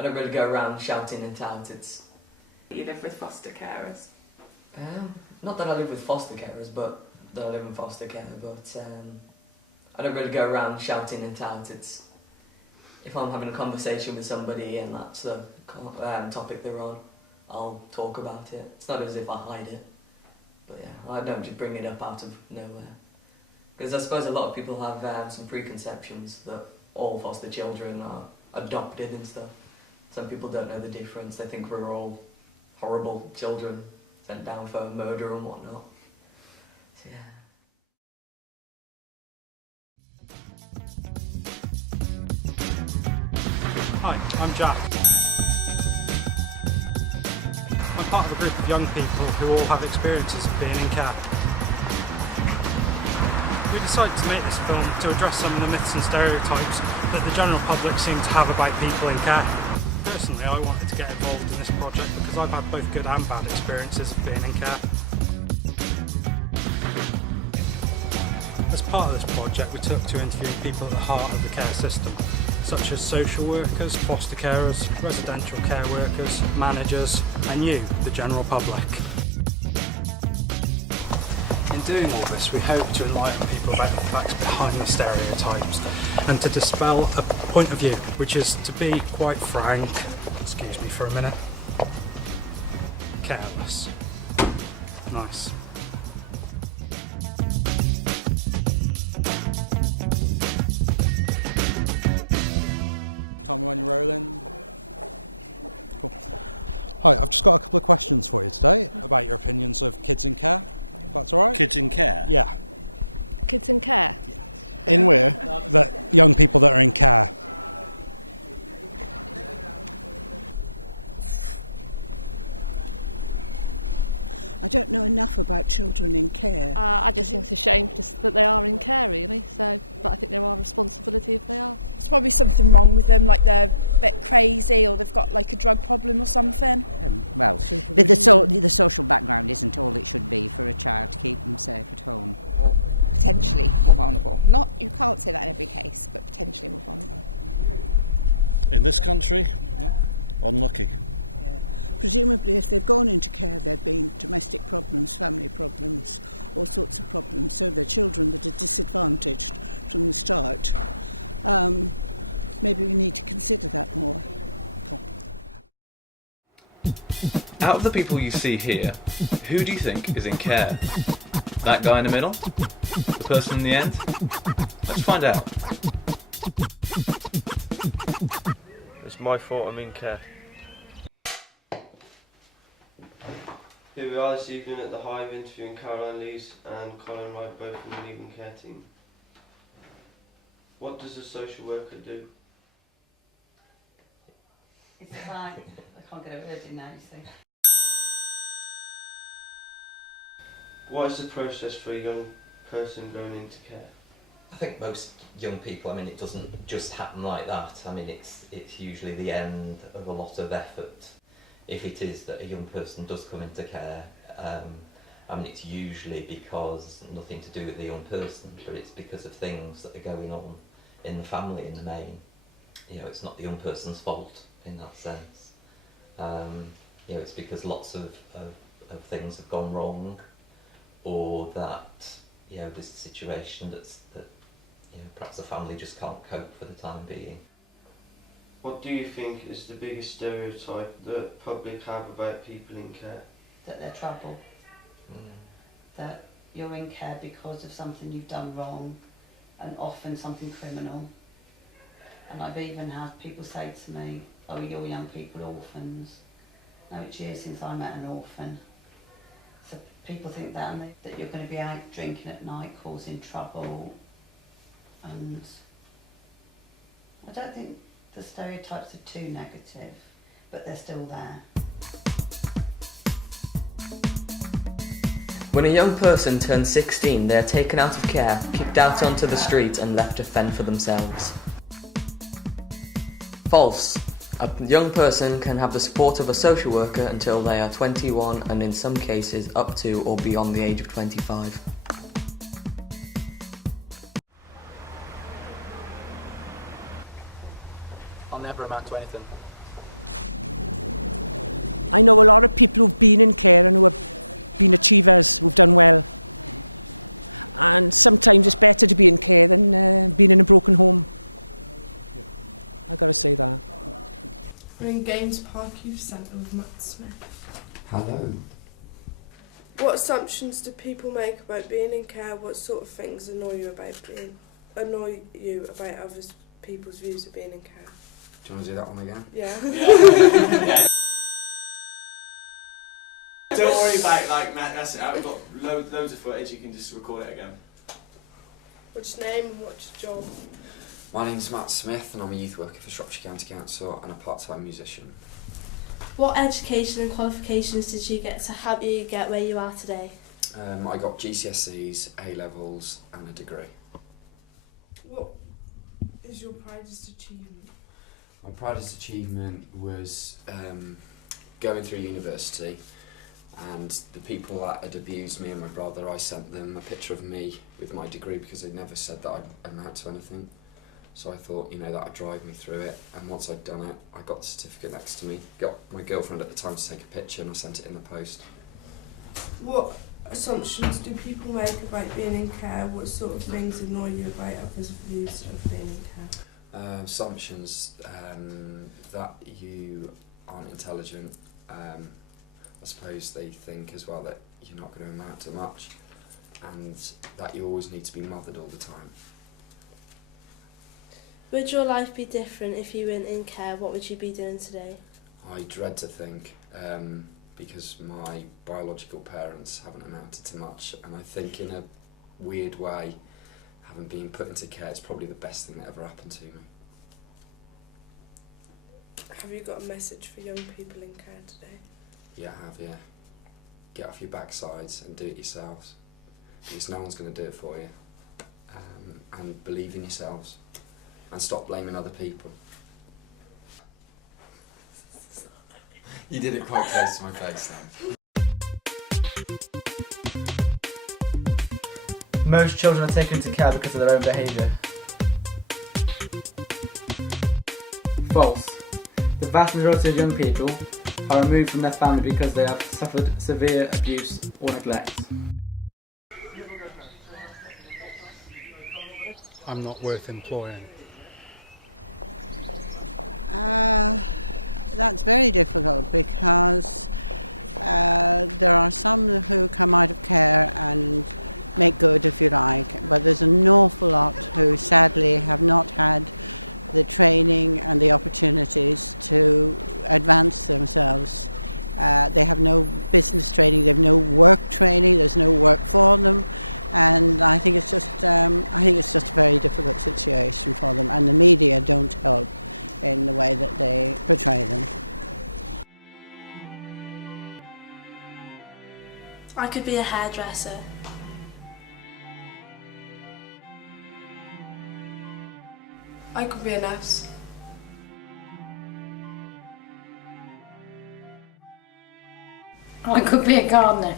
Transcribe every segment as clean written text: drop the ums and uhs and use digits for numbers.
I don't really go around shouting it out. You live with foster carers? Not that I live with foster carers, but that I live in foster care, but I don't really go around shouting it out. If I'm having a conversation with somebody and that's the topic they're on, I'll talk about it. It's not as if I hide it, but yeah, I don't just bring it up out of nowhere. Because I suppose a lot of people have some preconceptions that all foster children are adopted and stuff. Some people don't know the difference. They think we're all horrible children sent down for murder and whatnot. So yeah. Hi, I'm Jack. I'm part of a group of young people who all have experiences of being in care. We decided to make this film to address some of the myths and stereotypes that the general public seem to have about people in care. Personally, I wanted to get involved in this project because I've had both good and bad experiences of being in care. As part of this project, we took to interviewing people at the heart of the care system, such as social workers, foster carers, residential care workers, managers, and you, the general public. In doing all this, we hope to enlighten people about the facts behind the stereotypes and to dispel a point of view, which is, to be quite frank, excuse me for a minute, careless. Nice. Out of the people you see here, who do you think is in care? That guy in the middle? The person in the end? Let's find out. It's my fault I'm in care. Here we are this evening at the Hive interviewing Caroline Lees and Colin Wright, both from the Leaving Care team. What does a social worker do? It's like, I can't get a word in now, you see. What is the process for a young person going into care? I think most young people, it doesn't just happen like that. It's usually the end of a lot of effort. If it is that a young person does come into care, it's usually because nothing to do with the young person, but it's because of things that are going on in the family in the main. It's not the young person's fault in that sense. It's because lots of things have gone wrong, or that there's a situation that perhaps the family just can't cope for the time being. What do you think is the biggest stereotype that public have about people in care? That they're trouble. That you're in care because of something you've done wrong, and often something criminal. And I've even had people say to me, "Oh, you're young people orphans." Now it's years since I met an orphan. So people think that, and that you're going to be out drinking at night, causing trouble. And I don't think the stereotypes are too negative, but they're still there. When a young person turns 16, they are taken out of care, kicked out onto the street and left to fend for themselves. False. A young person can have the support of a social worker until they are 21 and in some cases up to or beyond the age of 25. I'll never amount to anything. We're in Games Park Youth Centre with Matt Smith. Hello. What assumptions do people make about being in care? What sort of things annoy you about other people's views of being in care? Do you want to do that one again? Yeah. Don't worry about Matt. That's it. We've got loads of footage. You can just record it again. What's your name and what's your job? My name's Matt Smith and I'm a youth worker for Shropshire County Council and a part-time musician. What education and qualifications did you get to help you get where you are today? I got GCSEs, A-levels and a degree. What is your proudest achievement? My proudest achievement was going through university, and the people that had abused me and my brother, I sent them a picture of me with my degree because they never said that I'd amount to anything. So I thought, that would drive me through it, and once I'd done it, I got the certificate next to me, got my girlfriend at the time to take a picture, and I sent it in the post. What assumptions do people make about being in care? What sort of things annoy you about others' views of being in care? Assumptions that you aren't intelligent. I suppose they think as well that you're not going to amount to much, and that you always need to be mothered all the time. Would your life be different if you weren't in care? What would you be doing today? I dread to think, because my biological parents haven't amounted to much, and I think in a weird way, having been put into care is probably the best thing that ever happened to me. Have you got a message for young people in care today? Yeah, I have, yeah. Get off your backsides and do it yourselves, because no one's going to do it for you. And believe in yourselves, and stop blaming other people. You did it quite close to my face then. Most children are taken into care because of their own behaviour. False. The vast majority of young people are removed from their family because they have suffered severe abuse or neglect. I'm not worth employing. I could be a hairdresser. I could be a nurse. I could be a gardener.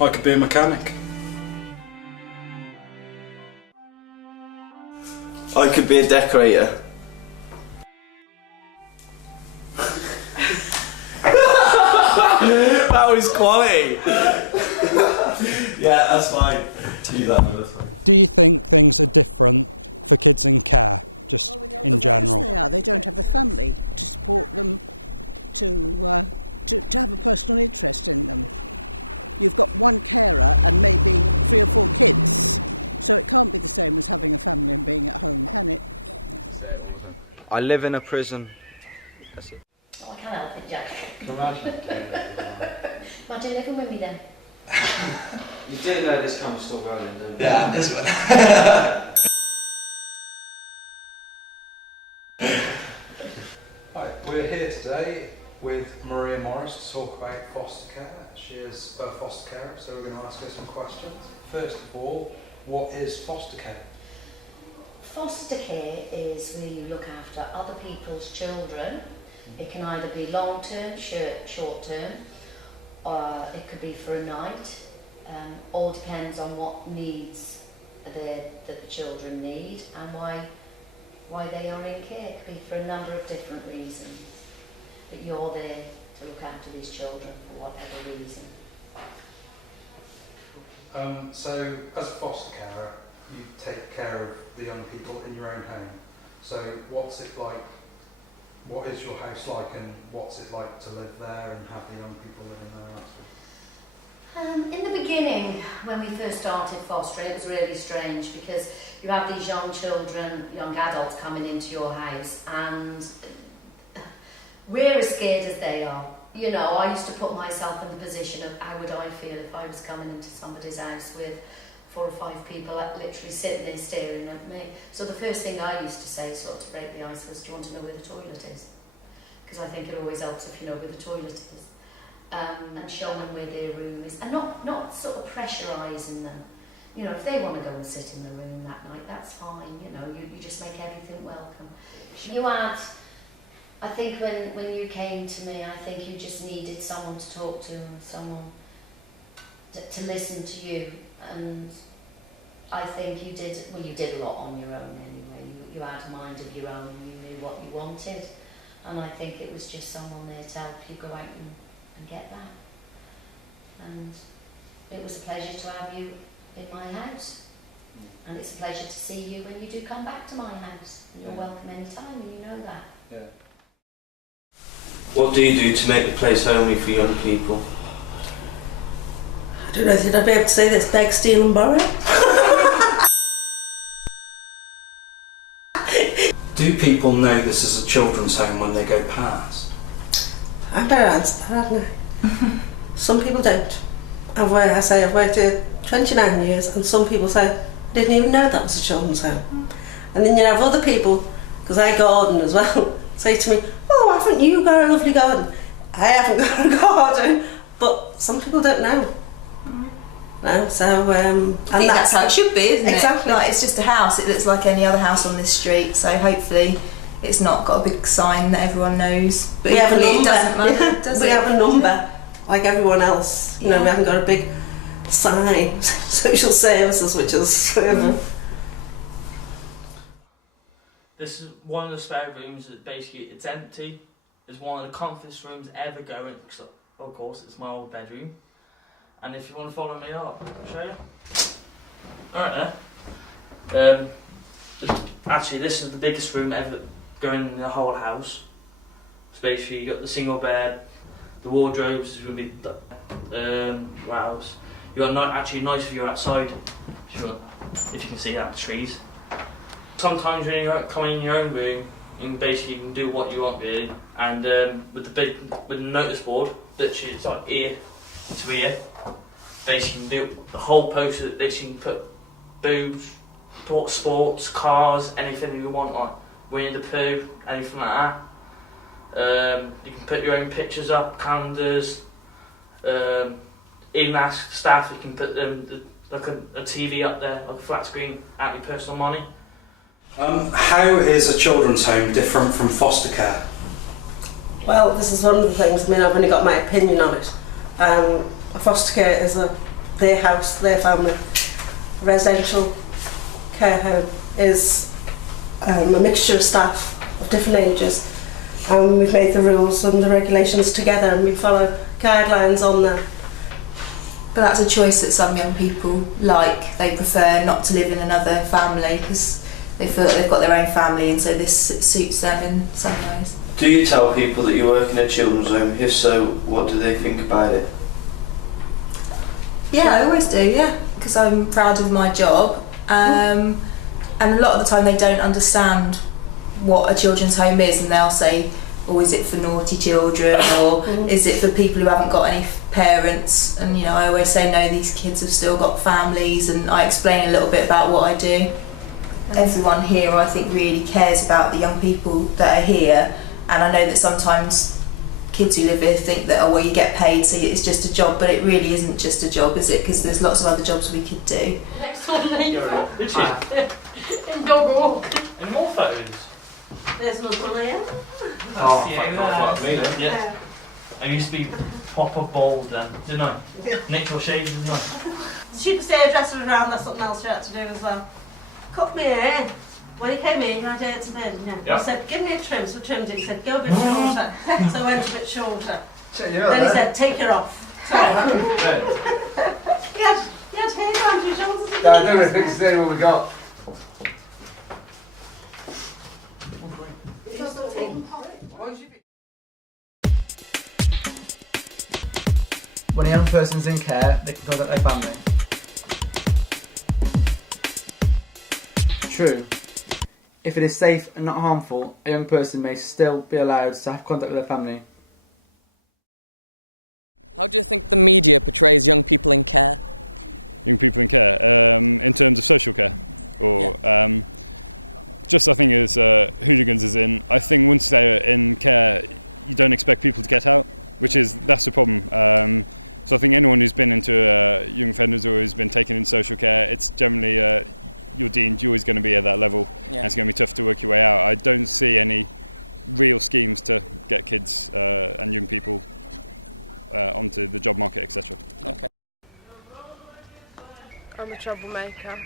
I could be a mechanic. I could be a decorator. That was quality. Yeah, that's fine. Do that another time. I live in a prison. That's it. Oh, I can't help it, Jack. Imagine. Imagine living with me then. You did know this kind of stuff earlier, didn't you? Yeah, this one. Hi, we're here today with Maria Morris to talk about foster care. She is a foster carer, so we're going to ask her some questions. First of all, what is foster care? Foster care is where you look after other people's children. It can either be long-term, short-term, or it could be for a night. All depends on what needs that the children need and why why they are in care. It could be for a number of different reasons. But you're there to look after these children for whatever reason. So, as a foster carer, you take care of the young people in your own home. So, what's it like? What is your house like, and what's it like to live there and have the young people living there? In the beginning, when we first started fostering, it was really strange because you have these young children, young adults coming into your house, and we're as scared as they are. You know, I used to put myself in the position of how would I feel if I was coming into somebody's house with 4 or 5 people literally sitting there staring at me. So the first thing I used to say, sort of to break the ice, was, do you want to know where the toilet is? Because I think it always helps if you know where the toilet is. And show them where their room is, and not sort of pressurising them. You know, if they want to go and sit in the room that night, that's fine. You know, you just make everything welcome. You had, I think when you came to me, I think you just needed someone to talk to, and someone to listen to you. And I think you did a lot on your own anyway. You had a mind of your own, and you knew what you wanted. And I think it was just someone there to help you go out and get that. And it was a pleasure to have you in my house. And it's a pleasure to see you when you do come back to my house. And you're welcome any time, and you know that. Yeah. What do you do to make the place homely for young people? I don't know if I'd be able to say this, beg, steal and borrow. Do people know this is a children's home when they go past? I better answer that, hadn't I? Some people don't. I've worked here 29 years, and some people say, I didn't even know that was a children's home. And then you have other people, because I garden as well, say to me, oh, haven't you got a lovely garden? I haven't got a garden, but some people don't know. No, so I think that's how it should be, isn't it? Exactly. Like, it's just a house. It looks like any other house on this street. So hopefully, it's not got a big sign that everyone knows. But we have a number. It doesn't matter, does we it? have a number, like everyone else. You know, we haven't got a big sign, social services, which is. This is one of the spare rooms that basically it's empty. It's one of the comfiest rooms ever going. Because of course, it's my old bedroom. And if you want to follow me up, I'll show you. Alright there. Actually, this is the biggest room ever going in the whole house. So basically, you got the single bed, the wardrobes is going to be. What else? You got actually a nice view outside. If you can see that, the trees. Sometimes when you come in your own room, you can do what you want really. And with the notice board, literally it's like ear to ear. Basically, you can do the whole poster. That you can put boobs, sports, cars, anything you want, like Winnie the Pooh, anything like that. You can put your own pictures up, calendars. Even ask staff, you can put like a TV up there, like a flat screen, at your personal money. How is a children's home different from foster care? Well, this is one of the things. I mean, I've only got my opinion on it. A foster care is their house, their family. A residential care home is a mixture of staff of different ages, and we've made the rules and the regulations together, and we follow guidelines on them. But that's a choice that some young people like. They prefer not to live in another family because they feel that they've got their own family, and so this suits them in some ways. Do you tell people that you work in a children's home? If so, what do they think about it? Yeah, I always do, yeah, because I'm proud of my job. And a lot of the time they don't understand what a children's home is, and they'll say, oh, is it for naughty children, or is it for people who haven't got any parents? And you know, I always say, no, these kids have still got families, and I explain a little bit about what I do. Everyone here, I think, really cares about the young people that are here, and I know that sometimes kids who live here think that, oh, well, you get paid, so it's just a job, but it really isn't just a job, is it? Because there's lots of other jobs we could do. Next door neighbour. In dog walk. And more photos. There's another one there. Oh, fuck me then. Yeah. I used to be proper bald then, didn't I? Nicked your shades, didn't I? She could stay a dresser around, that's something else she had to do as well. Cut me hair. When he came in, he had hair to bed, didn't he? Yeah. He said, give me a trim, so I trimmed it. He said, go a bit shorter. So I went a bit shorter. Check Then he said, take it off. So he had hair down to his shoulders. No, I don't think it's what we got. When a young person's in care, they can contact their family. True. If it is safe and not harmful, a young person may still be allowed to have contact with their family. I'm a troublemaker.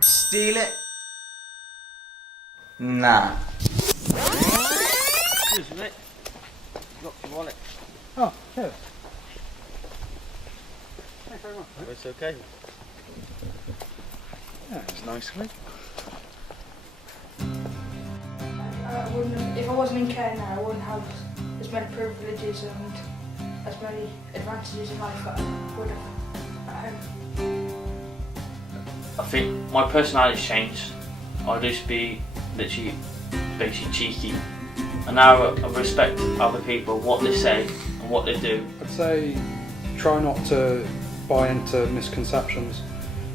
Steal it? Nah. Excuse me. Got your wallet. Oh, yeah. Thanks very much. It's okay. Yeah, it's nice of me. If I wasn't in care now, I wouldn't have as many privileges and as many advantages in life that I would have at home. I think my personality's changed. I used to be literally basically cheeky, and now I respect other people, what they say and what they do. I'd say try not to buy into misconceptions.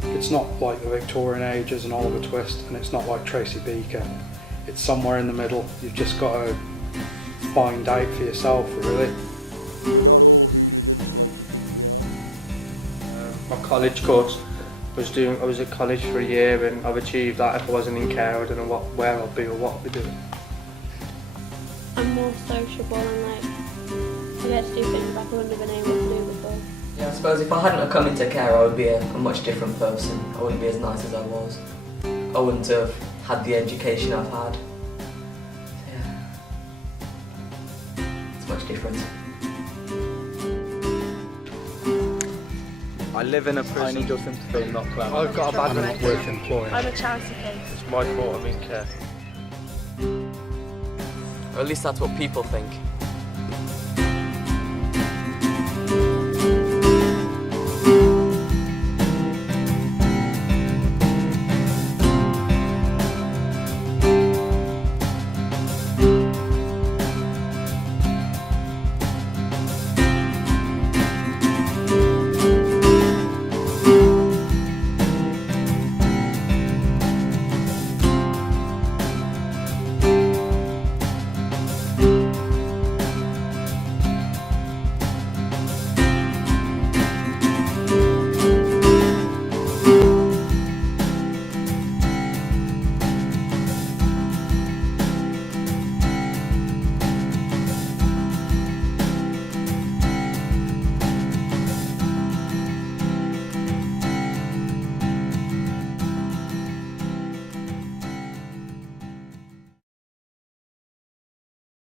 It's not like the Victorian age as an Oliver Twist, and it's not like Tracy Beaker. It's somewhere in the middle. You've just got to find out for yourself, really. My college course, I was at college for a year, and I've achieved that. If I wasn't in care, I don't know where I'd be or what I'd be doing. I'm more sociable and I get to do things I wouldn't have been able to do before. Yeah, I suppose if I hadn't have come into care, I would be a much different person. I wouldn't be as nice as I was. I wouldn't have had the education I've had. Yeah. It's much different. I live in a prison. I need your sympathy, not clever. I've got a bad work employee. I'm a charity case. It's my fault I'm in care. Or at least that's what people think.